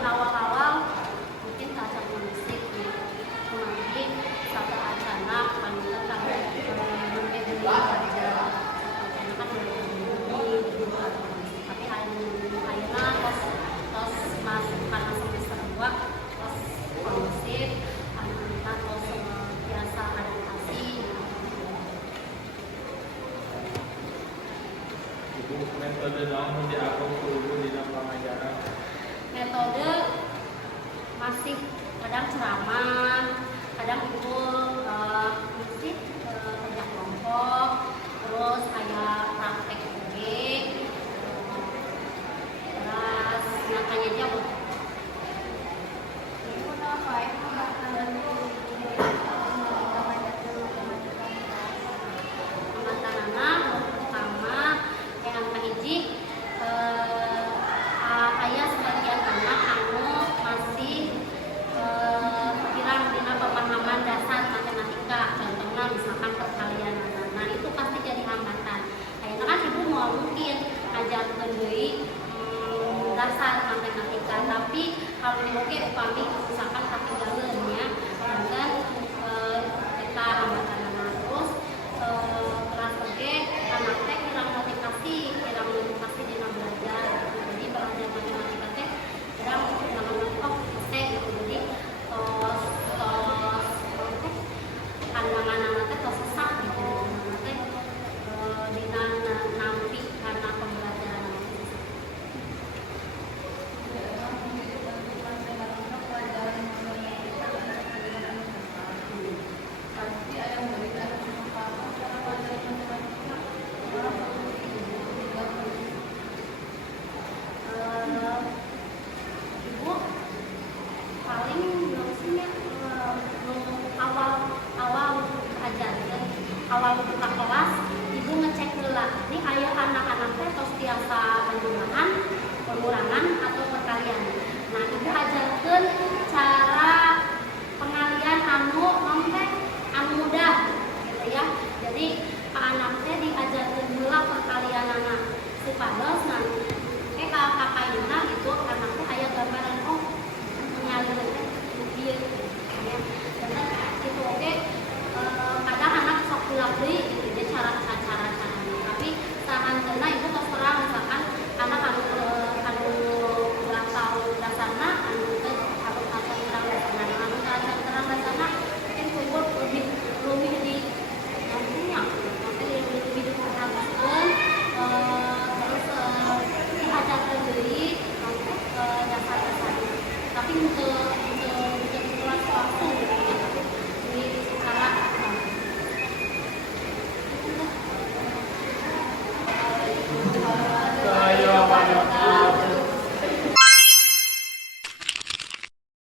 Awal-awal mungkin cacat musik ya, kemudian satu acara panggil kami membeli aja karena kan tapi akhirnya tos masuk karena semester 2 tos musik kita tos biasa adaptasi. Ibu metode naon di aku kudu di pelajaran. Metode masih kadang ceramah, kadang ibu musik kerja kelompok, terus kayak praktek oke, terus nyatanya aja bu. Anak-anak pertama yang kahiji ayah sebagian anak masih kurang dengan pemahaman dasar matematika, contohnya misalkan perkalian. Nah itu pasti jadi hambatan. Akhirnya kan ibu mau mungkin ajarkan deui dasar matematika, tapi kalau oke upami misalkan katinggalan ya, dan kita hambatan terus kelas oke anak teh kurang motivasi dina belajar. Jadi belajar matematika teh kurang oh bisa gitu. Jadi pandangan anak teh tos susah gitu. Teh dina nampi karena pembelajaran ibu paling biasanya awal ajaran awal buka kelas ibu ngecek dulu ini ayah anak-anak teh tos biasa pengurangan atau perkalian. Nah ibu ajarkan cara pengalian anu mudah gitu ya. Jadi anak teh diajarkan dulu perkalian anak supados nanti